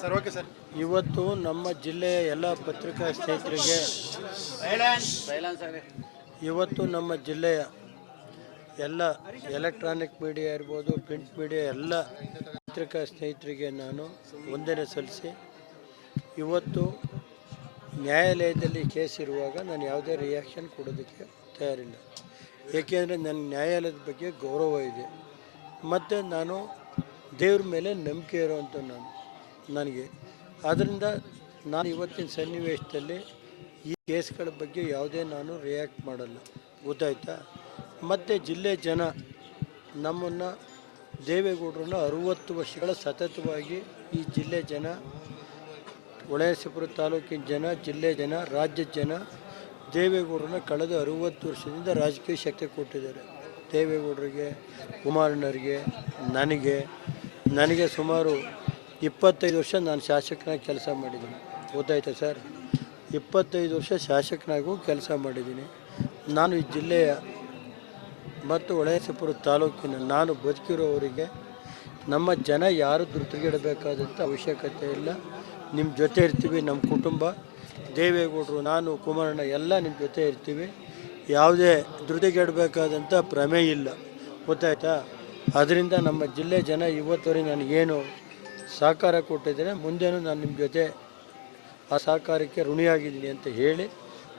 Sir okay sir. ಇವತ್ತು ನಮ್ಮ ಜಿಲ್ಲೆಯ ಎಲ್ಲ ಪತ್ರಿಕಾ ಸ್ನೇಹಿತರಿಗೆ, ಇವತ್ತು ನಮ್ಮ ಜಿಲ್ಲೆಯ ಎಲ್ಲ ಎಲೆಕ್ಟ್ರಾನಿಕ್ ಮೀಡಿಯಾ ಇರ್ಬೋದು, ಪ್ರಿಂಟ್ ಮೀಡಿಯಾ ಎಲ್ಲ ಪತ್ರಿಕಾ ಸ್ನೇಹಿತರಿಗೆ ನಾನು ವಂದನೆ ಸಲ್ಲಿಸಿ, ಇವತ್ತು ನ್ಯಾಯಾಲಯದಲ್ಲಿ ಕೇಸ್ ಇರುವಾಗ ನಾನು ಯಾವುದೇ ರಿಯಾಕ್ಷನ್ ಕೊಡೋದಕ್ಕೆ ತಯಾರಿಲ್ಲ. ಏಕೆಂದರೆ ನನ್ನ ನ್ಯಾಯಾಲಯದ ಬಗ್ಗೆ ಗೌರವ ಇದೆ ಮತ್ತು ನಾನು ದೇವ್ರ ಮೇಲೆ ನಂಬಿಕೆ ಇರೋವಂಥ ನನಗೆ. ಆದ್ದರಿಂದ ನಾನು ಇವತ್ತಿನ ಸನ್ನಿವೇಶದಲ್ಲಿ ಈ ಕೇಸ್ಗಳ ಬಗ್ಗೆ ಯಾವುದೇ ನಾನು ರಿಯಾಕ್ಟ್ ಮಾಡಲ್ಲ, ಗೊತ್ತಾಯ್ತಾ. ಮತ್ತು ಜಿಲ್ಲೆ ಜನ ನಮ್ಮನ್ನು ದೇವೇಗೌಡರನ್ನ 60 ವರ್ಷಗಳ ಸತತವಾಗಿ ಈ ಜಿಲ್ಲೆ ಜನ, ಹೊಳೆನರಸೀಪುರ ತಾಲೂಕಿನ ಜನ, ಜಿಲ್ಲೆ ಜನ, ರಾಜ್ಯದ ಜನ ದೇವೇಗೌಡರನ್ನ ಕಳೆದ 60 ವರ್ಷದಿಂದ ರಾಜಕೀಯ ಶಕ್ತಿ ಕೊಟ್ಟಿದ್ದಾರೆ. ದೇವೇಗೌಡರಿಗೆ, ಕುಮಾರಣ್ಣರಿಗೆ, ನನಗೆ ಸುಮಾರು 25 ವರ್ಷ ನಾನು ಶಾಸಕನಾಗಿ ಕೆಲಸ ಮಾಡಿದ್ದೀನಿ, ಗೊತ್ತಾಯ್ತಾ ಸರ್. 25 ವರ್ಷ ಶಾಸಕನಾಗೂ ಕೆಲಸ ಮಾಡಿದ್ದೀನಿ. ನಾನು ಈ ಜಿಲ್ಲೆಯ ಮತ್ತು ಹೊಳೆನರಸೀಪುರ ತಾಲೂಕಿನ ನಾನು ಬದುಕಿರೋವರಿಗೆ ನಮ್ಮ ಜನ ಯಾರು ಧೃತಿಗೆಡಬೇಕಾದಂಥ ಅವಶ್ಯಕತೆ ಇಲ್ಲ. ನಿಮ್ಮ ಜೊತೆ ಇರ್ತೀವಿ, ನಮ್ಮ ಕುಟುಂಬ, ದೇವೇಗೌಡರು, ನಾನು, ಕುಮಾರಣ್ಣ ಎಲ್ಲ ನಿಮ್ಮ ಜೊತೆ ಇರ್ತೀವಿ. ಯಾವುದೇ ಧೃತಿಗೆಡಬೇಕಾದಂಥ ಪ್ರಮೇಯ ಇಲ್ಲ, ಗೊತ್ತಾಯ್ತಾ. ಅದರಿಂದ ನಮ್ಮ ಜಿಲ್ಲೆ ಜನ ಇವತ್ತವರೆಗೆ ನನಗೇನು ಸಹಕಾರ ಕೊಟ್ಟಿದ್ದೇನೆ, ಮುಂದೇನು ನಾನು ನಿಮ್ಮ ಜೊತೆ ಆ ಸಹಕಾರಕ್ಕೆ ಋಣಿಯಾಗಿದ್ದೀನಿ ಅಂತ ಹೇಳಿ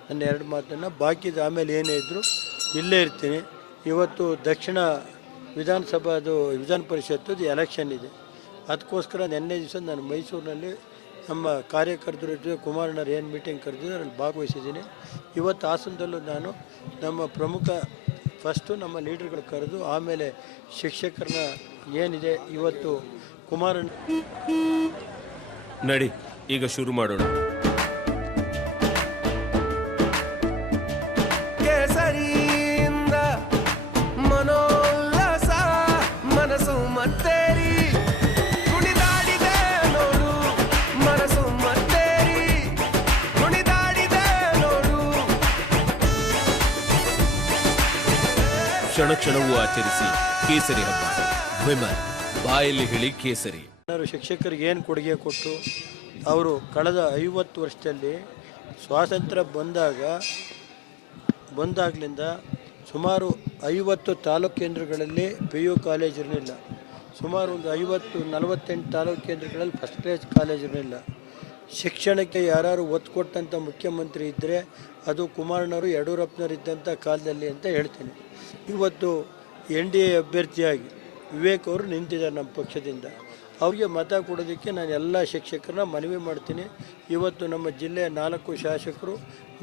ನನ್ನ 2 ಮಾತನ್ನು ಬಾಕಿದ ಆಮೇಲೆ ಏನೇ ಇದ್ದರೂ ಇಲ್ಲೇ ಇರ್ತೀನಿ. ಇವತ್ತು ದಕ್ಷಿಣ ವಿಧಾನ ಪರಿಷತ್ತದು ಎಲೆಕ್ಷನ್ ಇದೆ, ಅದಕ್ಕೋಸ್ಕರ ನಿನ್ನೆ ದಿವಸ ನಾನು ಮೈಸೂರಿನಲ್ಲಿ ನಮ್ಮ ಕಾರ್ಯಕರ್ತರ ಜೊತೆ ಕುಮಾರಣ್ಣರು ಏನು ಮೀಟಿಂಗ್ ಕರೆದಿದ್ದು ಅಲ್ಲಿ ಭಾಗವಹಿಸಿದ್ದೀನಿ. ಇವತ್ತು ಹಾಸನದಲ್ಲೂ ನಾನು ನಮ್ಮ ಪ್ರಮುಖ ಫಸ್ಟು ನಮ್ಮ ಲೀಡರ್ಗಳು ಕರೆದು ಆಮೇಲೆ ಶಿಕ್ಷಕರನ್ನ ಏನಿದೆ ಇವತ್ತು ಕುಮಾರಣ್ಣ ನಡಿ ಈಗ ಶುರು ಮಾಡೋಣ. ಕೇಸರಿಯಿಂದ ಮನೋಲ್ಲಾಸ ಮನಸ್ಸು ಮತ್ತೇರಿ ಕುಣಿದಾಡಿದೆ ನೋಡು, ಮನಸ್ಸು ಮತ್ತೇರಿ ಕುಣಿದಾಡಿದೆ ನೋಡು. ಕ್ಷಣ ಕ್ಷಣವೂ ಆಚರಿಸಿ ಕೇಸರಿ ಹಬ್ಬ. ವಿಮಲ್ ಬಾಯಲ್ಲಿ ಹೇಳಿ ಕೇಸರಿ. ಶಿಕ್ಷಕರಿಗೆ ಏನು ಕೊಡುಗೆ ಕೊಟ್ಟು ಅವರು ಕಳೆದ 50 ವರ್ಷದಲ್ಲಿ ಸ್ವಾತಂತ್ರ್ಯ ಬಂದಾಗಲಿಂದ ಸುಮಾರು 50 ತಾಲೂಕು ಕೇಂದ್ರಗಳಲ್ಲಿ PU ಕಾಲೇಜ್ ಇರಲಿಲ್ಲ. ಸುಮಾರು ಒಂದು 48 ತಾಲೂಕು ಕೇಂದ್ರಗಳಲ್ಲಿ ಫಸ್ಟ್ ಕ್ಲಾಸ್ ಕಾಲೇಜ್ ಇರಲಿಲ್ಲ. ಶಿಕ್ಷಣಕ್ಕೆ ಯಾರು ಒತ್ತು ಕೊಟ್ಟಂಥ ಮುಖ್ಯಮಂತ್ರಿ ಇದ್ದರೆ ಅದು ಕುಮಾರಣ್ಣವರು, ಯಡಿಯೂರಪ್ಪನವರು ಇದ್ದಂಥ ಕಾಲದಲ್ಲಿ ಅಂತ ಹೇಳ್ತೀನಿ. ಇವತ್ತು NDA ಅಭ್ಯರ್ಥಿಯಾಗಿ ವಿವೇಕ್ ಅವರು ನಿಂತಿದ್ದಾರೆ ನಮ್ಮ ಪಕ್ಷದಿಂದ. ಅವ್ರಿಗೆ ಮತ ಕೊಡೋದಕ್ಕೆ ನಾನು ಎಲ್ಲ ಶಿಕ್ಷಕರನ್ನ ಮನವಿ ಮಾಡ್ತೀನಿ. ಇವತ್ತು ನಮ್ಮ ಜಿಲ್ಲೆಯ 4 ಶಾಸಕರು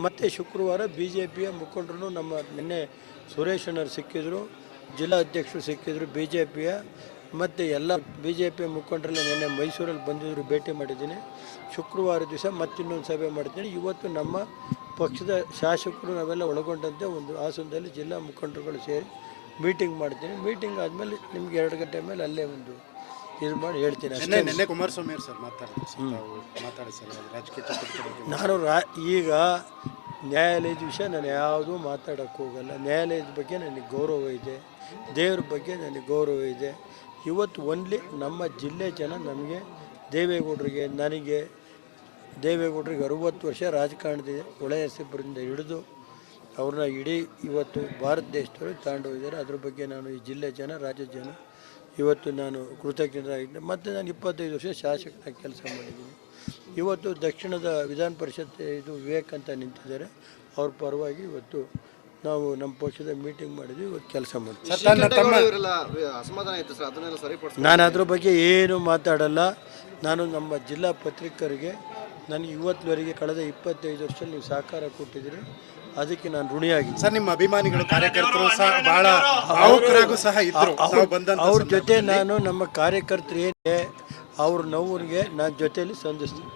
ಮತ್ತು ಶುಕ್ರವಾರ BJPಯ ಮುಖಂಡರು ನಮ್ಮ ನಿನ್ನೆ ಸುರೇಶಣ್ಣರು ಸಿಕ್ಕಿದ್ರು, ಜಿಲ್ಲಾ ಅಧ್ಯಕ್ಷರು ಸಿಕ್ಕಿದ್ರು BJPಯ, ಮತ್ತು ಎಲ್ಲ BJPಯ ಮುಖಂಡರೆಲ್ಲ ನಿನ್ನೆ ಮೈಸೂರಲ್ಲಿ ಬಂದಿದ್ರು, ಭೇಟಿ ಮಾಡಿದ್ದೀನಿ. ಶುಕ್ರವಾರ ದಿವಸ ಮತ್ತಿನ್ನೊಂದು ಸಭೆ ಮಾಡ್ತೀನಿ. ಇವತ್ತು ನಮ್ಮ ಪಕ್ಷದ ಶಾಸಕರು ನಾವೆಲ್ಲ ಒಳಗೊಂಡಂತೆ ಒಂದು ಹಾಸನದಲ್ಲಿ ಜಿಲ್ಲಾ ಮುಖಂಡರುಗಳು ಸೇರಿ ಮೀಟಿಂಗ್ ಮಾಡ್ತೀನಿ. ಮೀಟಿಂಗ್ ಆದಮೇಲೆ ನಿಮ್ಗೆ 2 ಗಂಟೆ ಮೇಲೆ ಅಲ್ಲೇ ಒಂದು ಇದು ಮಾಡಿ ಹೇಳ್ತೀನಿ ಅಷ್ಟೇ. ನಿನ್ನೆ ಕುಮಾರಸ್ವಾಮಿ ಸರ್ ನಾನು ಈಗ ನ್ಯಾಯಾಲಯದ ವಿಷಯ ನಾನು ಯಾವುದೂ ಮಾತಾಡೋಕ್ಕೆ ಹೋಗಲ್ಲ. ನ್ಯಾಯಾಲಯದ ಬಗ್ಗೆ ನನಗೆ ಗೌರವ ಇದೆ, ದೇವ್ರ ಬಗ್ಗೆ ನನಗೆ ಗೌರವ ಇದೆ. ಇವತ್ತು ಓನ್ಲಿ ನಮ್ಮ ಜಿಲ್ಲೆ ಜನ ನಮಗೆ ದೇವೇಗೌಡರಿಗೆ 60 ವರ್ಷ ರಾಜಕಾರಣದಿದೆ, ಹೊಳೆನರಸೀಪುರದಿಂದ ಹಿಡಿದು ಅವ್ರನ್ನ ಇಡೀ ಇವತ್ತು ಭಾರತ ದೇಶದವರು ತಗೊಂಡೋಗಿದ್ದಾರೆ. ಅದ್ರ ಬಗ್ಗೆ ನಾನು ಈ ಜಿಲ್ಲೆ ಜನ, ರಾಜ್ಯದ ಜನ ಇವತ್ತು ನಾನು ಕೃತಜ್ಞರಾಗಿದ್ದೆ. ಮತ್ತು ನಾನು 25 ವರ್ಷ ಶಾಸಕನಾಗಿ ಕೆಲಸ ಮಾಡಿದ್ದೀನಿ. ಇವತ್ತು ದಕ್ಷಿಣದ ವಿಧಾನ ಪರಿಷತ್ ಇದು ವಿವೇಕ್ ಅಂತ ನಿಂತಿದ್ದಾರೆ, ಅವ್ರ ಪರವಾಗಿ ಇವತ್ತು ನಾವು ನಮ್ಮ ಪಕ್ಷದ ಮೀಟಿಂಗ್ ಮಾಡಿದ್ವಿ, ಇವತ್ತು ಕೆಲಸ ಮಾಡ್ತೀವಿ. ನಾನು ಅದ್ರ ಬಗ್ಗೆ ಏನು ಮಾತಾಡಲ್ಲ. ನಾನು ನಮ್ಮ ಜಿಲ್ಲಾ ಪತ್ರಿಕರಿಗೆ ನನಗೆ ಇವತ್ತುವರೆಗೆ ಕಳೆದ 25 ವರ್ಷದಲ್ಲಿ ನೀವು ಸಹಕಾರ ಕೊಟ್ಟಿದ್ದೀರಿ, ಅದಕ್ಕೆ ನಾನು ಋಣಿಯಾಗಿದ್ದೀನಿ ಸರ್. ನಿಮ್ಮ ಅಭಿಮಾನಿಗಳು, ಕಾರ್ಯಕರ್ತರು ಸಹ ಬಹಳ ಭಾವುಕರಾಗೂ ಸಹ ಇದ್ರು. ಅವ್ರ ಜೊತೆ ನಾನು ನಮ್ಮ ಕಾರ್ಯಕರ್ತರು ಏನೇ ಅವ್ರ ನೋವಿಗೆ ನಾನು ಜೊತೆಯಲ್ಲಿ ಸಂಧಿಸ್ತೀನಿ.